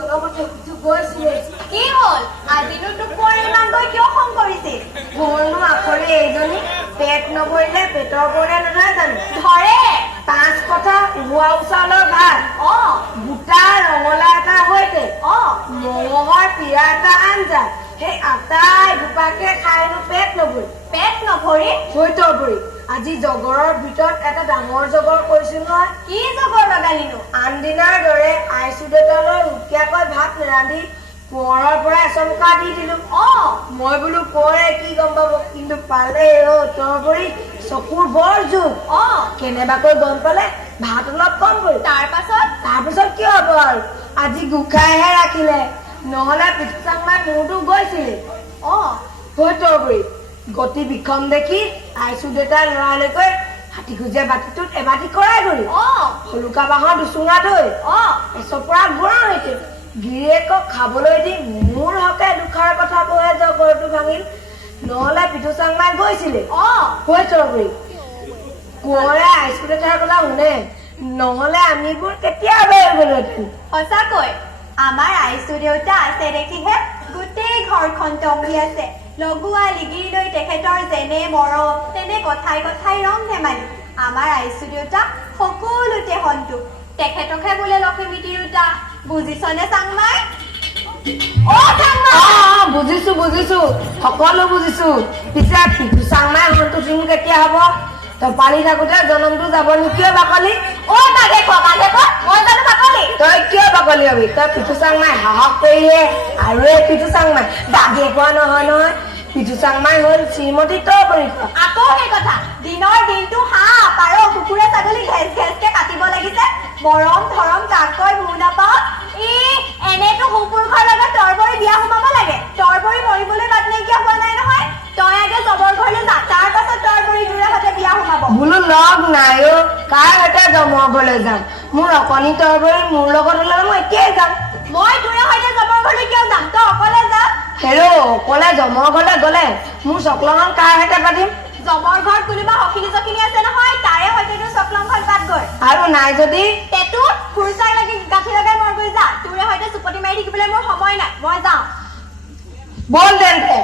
অলপতে গৈছিলে কি হ'ল আজিনো দুপৰ ইমান গৈ কিয় খং কৰিছিল মোৰনো আখৰি এইজনী পেট নভৰিলে পেটৰ পৰিলে নধৰে জানো ধৰে 5 কথা উহোৱা চাউলৰ ভাত গোটা ৰঙালাও এটা সৈতে মঙহৰ পিৰা এটা আঞ্জা সেই আটাই দুপাকে খাইনো পেট নভৰি ভৰি আজি জগৰৰ ভিতৰত এটা ডাঙৰ জগৰ কৰিছিল নহয় কি জগৰ লগালিনো আন দিনাৰ দৰে আইচু দেউতালৈ ৰুকিয়াকৈ ভাত নেৰান্ধি কোঁৱৰৰ পৰা এচমকা দি দিলো মই বোলো কোঁৱৰে কি গম পাব কিন্তু পালে তৰপৰি চকুৰ বৰ জোক কেনেবাকৈ গম পালে ভাত অলপ কম পৰি তাৰপিছত কি হব আৰু আজি গোখাইহে ৰাখিলে নহলে পিছুচাংমাই মোৰতো গৈছিলে তৰপৰি গতি বিক্ষম দেখি আইচু দেউতাৰ লৰালৈকৈ হাতী খুজীয়া বাতিটোত এবাটি কৰাই গলি হলুকা বাঁহৰ দুচুঙা থৈ এচপৰা গোড়া হৈছে গিৰিয়েকক খাবলৈ দি মোৰ হকে দুখাৰ কথা কৈহে জগৰটো ভাঙিল নহলে পিঠু চাংমাই গৈছিলে তৰপৰি কোঁৱৰে আইচু দেউতাৰ কথা শুনে নহলে আমিবোৰ কেতিয়া বেৰ গলোহেঁতেন সঁচাকৈ আমাৰ আইচু দেউতা আছে দেখিহে গোটেই ঘৰখন টংলি আছে লগোৱা লিগিৰি লৈ তেখেতৰ যেনে মৰম তেনে কথাই কথাই ৰং ধেমালি আমাৰ আইচু দেউতা সকলোতে সন্তোষ তেখেতকহে বোলে লক্ষ্মী তিৰোতা বুজিছনে চাংমাই বুজিছো সকলো বুজিছো পিছে পিঠু চাংমাই সন্তোষ কেতিয়া হব তই পালি থাকোতে জনমটো যাব নেকি বাকলি তই কিয় বাকলি হবি তই পিঠু চাংমাই সাহস কৰিলে আৰু এই পিঠু চাংমাই দাগে কোৱা নহয় পিঠু চাংমাই হ'ল শ্ৰীমতী তৰপৰি আকৌ সেই কথা দিনৰ দিনটো হাঁহ পাৰ কুকুৰে ছাগলী ঘেঁচকে কাটিব লাগিছে মৰম ধৰম কাকৈ মোৰ নাপাওঁ এনেতো সুপুৰুষৰ লগত তৰপৰি বিয়া সোমাব লাগে তৰপৰি মৰিবলৈ বাট নাইকিয়া হোৱা নাই নহয় তই আগে জবৰ ঘৰলৈ যা তাৰ পাছত তৰপৰি দুৰে সৈতে বিয়া সোমাব বোলো লগ নাই কাৰ সৈতে জমৰ ঘৰলৈ যাম মোৰ অকণি তৰপৰি মোৰ লগত হলে মই এতিয়াই যাম মই দুৰে সৈতে জমৰ ঘৰলৈ কিয় যাম তই অকলে যা অকলে জমৰ ঘৰলৈ গলে মোৰ চকলঙন কাৰ সৈতে পাতিম জমৰ ঘৰত কোনোবা সখিনী জখিনী আছে নহয় তাৰে সৈতে চকলংখন পাতগৈ আৰু নাই যদি তেতো ফুৰচাৰ লাগি গাঁঠি লগাই মই গৈ যা তোৰে সৈতে চুপতি মাৰি থাকিবলৈ মোৰ সময় নাই মই যাওঁ বল তেন্তে